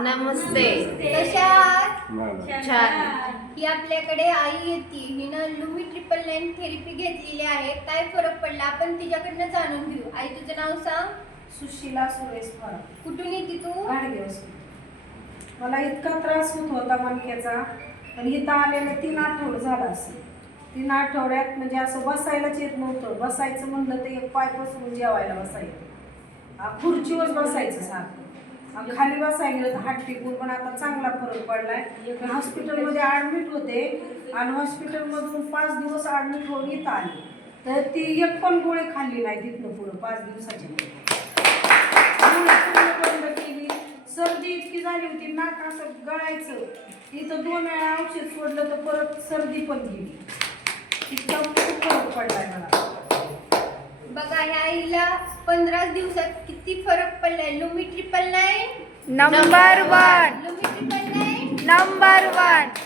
नमस्ते. कशा आहात? छान. ही आपल्याकडे आई येते. हिनं लुमी 999 थेरपी घेतलेली आहे. काय फरक पडला आपण तिच्याकडनं जाणून घेऊ. आई तुझं नाव सांग. सुशीला सुरेश फरक. कुठून येते तू? गाडगेपासून. मला इतका त्रास होत होता मणक्याचा, पण इथं आलेलं 3 आठवडे झाला असेल. 3 आठवड्यात म्हणजे असं बसायलाच येत नव्हतं. बसायचं म्हणलं तर एक पाय पसरून जेवायला बसायचं, खुर्चीवर बसायचं सारखं, आणि खाली बसायला गेलं तर हात टिकून. पण आता चांगला फरक पडलाय. हॉस्पिटलमध्ये ॲडमिट होते आणि हॉस्पिटलमधून 5 दिवस ॲडमिट होऊन इथं आले, तर ती एक पण गोळी खाल्ली नाही तिथनं पुढं 5 दिवसाची. बंद केली. सर्दी इतकी झाली होती, नाक असं गळायचं. इथं 2 वेळा औषध सोडलं तर परत सर्दी पण गेली. इतका खूप फरक पडलाय मला. बघा ह्या आईला 15 दिवसात किती फरक पडलाय. Lumii 999 number 1. Lumii 999 number 1.